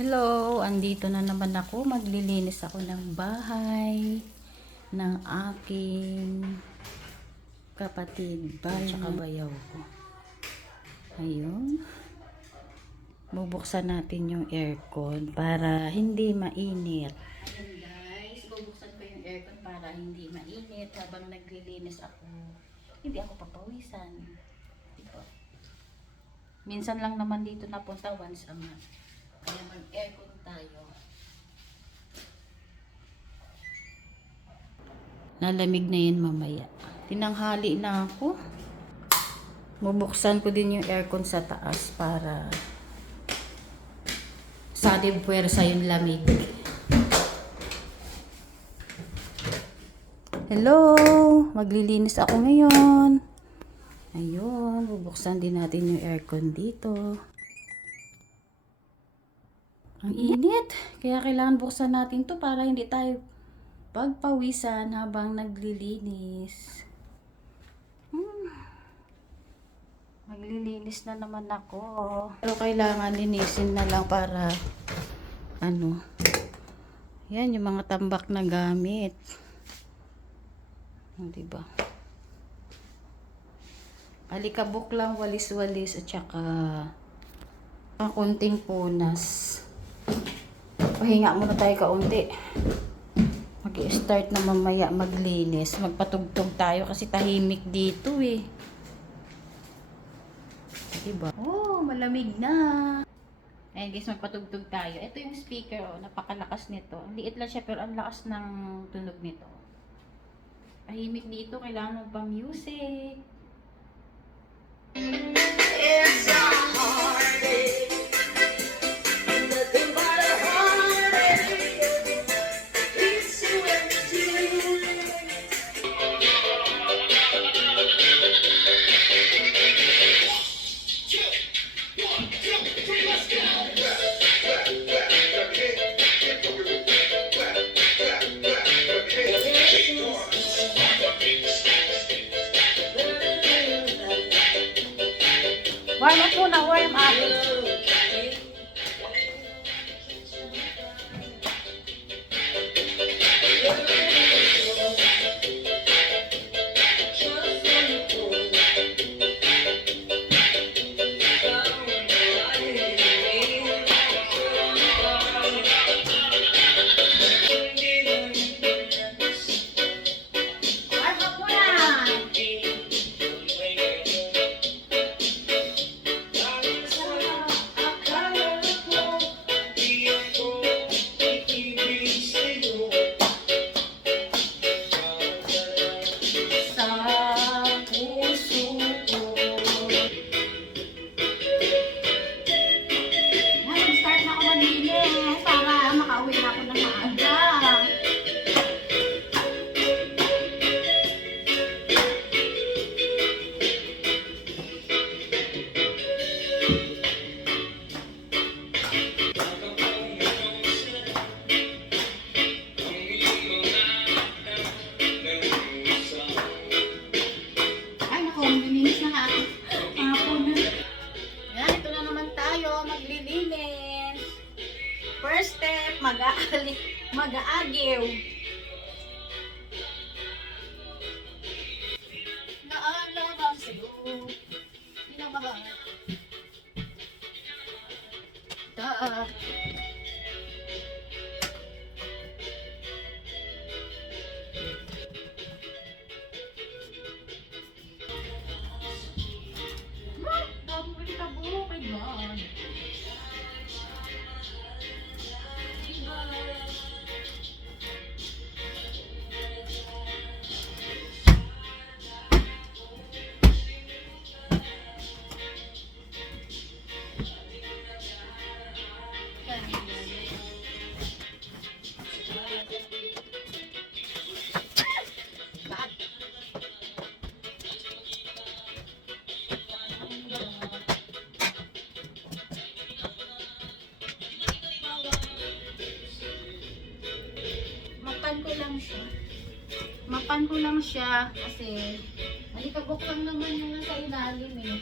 Hello, andito na naman ako. Maglilinis ako ng bahay ng aking kapatid, tsaka bayaw ko. Ayun. Bubuksan natin yung aircon para hindi mainit. Ayun guys, bubuksan ko yung aircon para hindi mainit habang naglilinis ako. Hindi ako papawisan. Ito. Minsan lang naman dito napunta once a month. Kaya mag-aircon tayo. Lalamig na yan mamaya. Tinanghali na ako. Bubuksan ko din yung aircon sa taas para sa puwersa yung lamig. Hello! Maglilinis ako ngayon. Ayun, bubuksan din natin yung aircon dito. Ang init. Kaya kailangan buksan natin to para hindi tayo pagpawisan habang naglilinis. Maglilinis na naman ako. Pero kailangan linisin na lang para yan yung mga tambak na gamit. Diba? Alikabok lang, walis-walis at saka konting punas. Pahinga muna tayo kaunti. Mag-i-start na mamaya maglinis. Magpatugtog tayo kasi tahimik dito eh. Diba? Oh, malamig na. Ayan guys, magpatugtog tayo. Ito yung speaker, oh, napakalakas nito. Ang liit lang siya pero ang lakas ng tunog nito. Tahimik dito, kailangan mo pang music. It's a heartache. Warm up muna, warm up. First step, mag-aagiw. Naalala sa'yo, minamahal. Dami ko dito buo, my God. Mapan ko lang siya kasi malikabok lang naman yung nasa ilalim eh.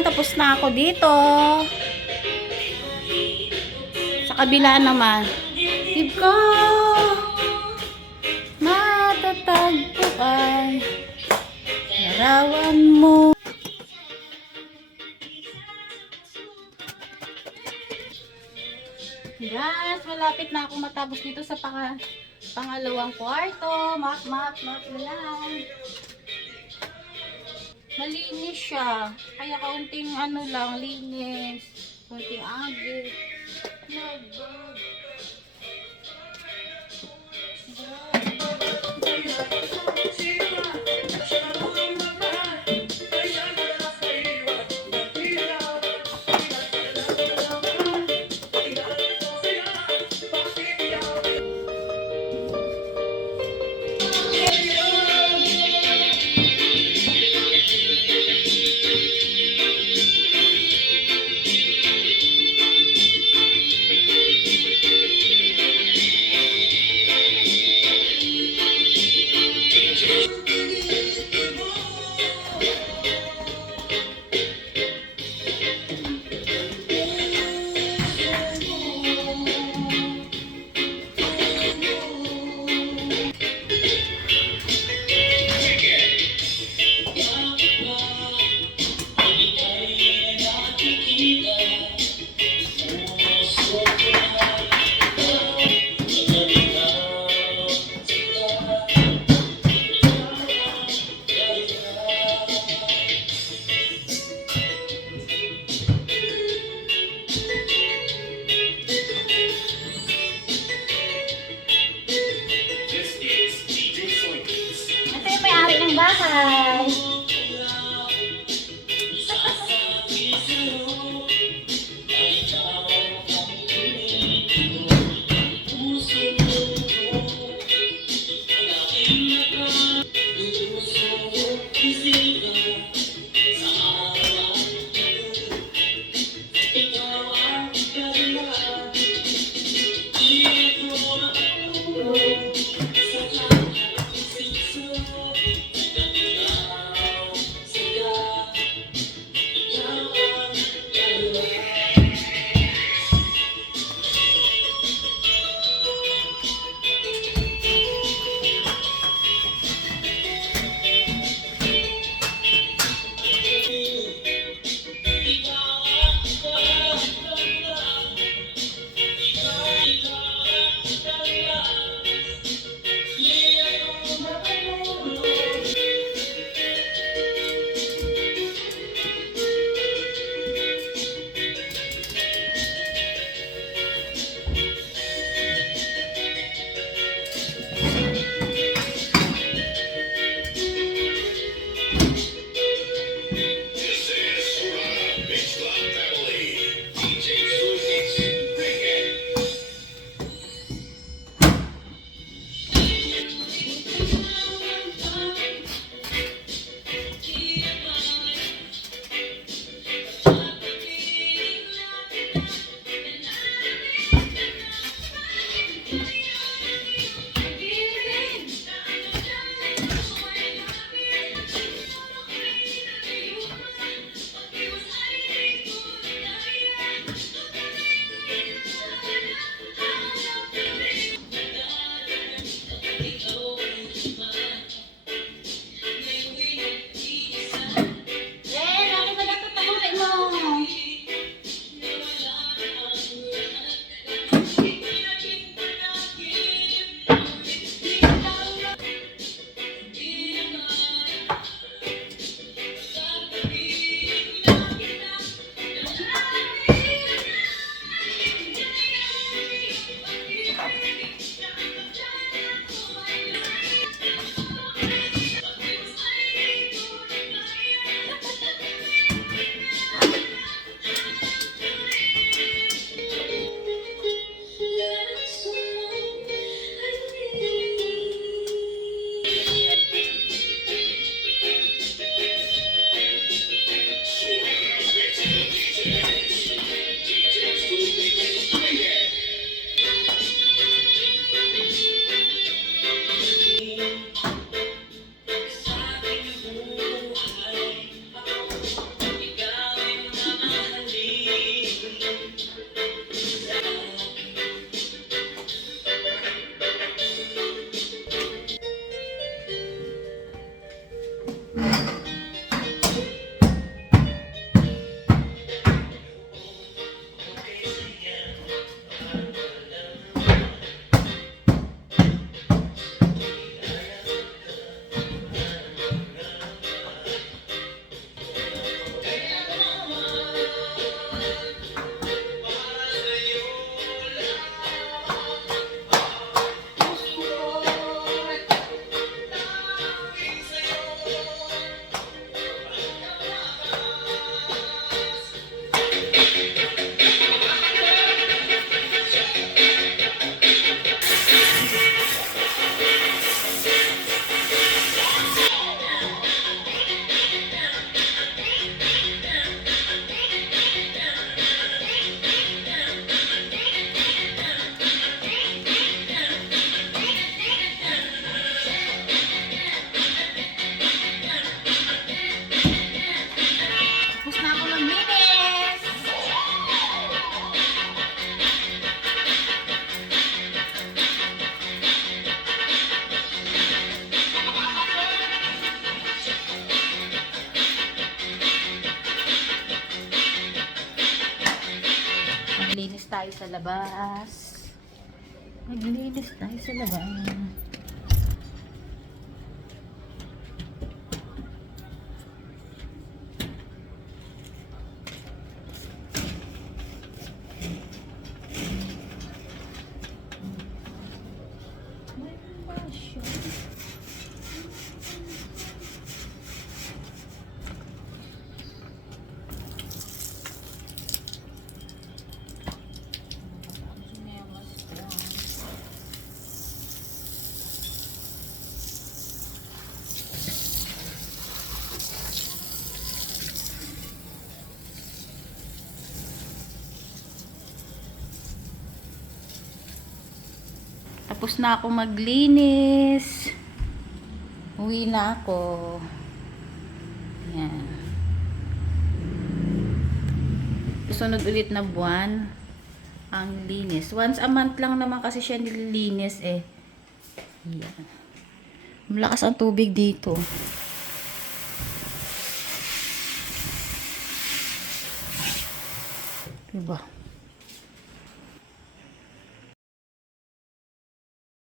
Tapos na ako dito. Sa kabila naman. Ikaw matatagpuan. Larawan mo. Guys, malapit na ako matapos dito sa pangalawang kwarto. Map na lang. Malinis siya. Kaya kaunting ano lang, linis. Kaunting agit. tayo sa labas. Maglinis tayo sa labas. Tapos na ako maglinis. Uwi na ako. Yan. Susunod ulit na buwan ang linis. Once a month lang naman kasi siya nililinis eh. Yan. Malakas ang tubig dito. Diba?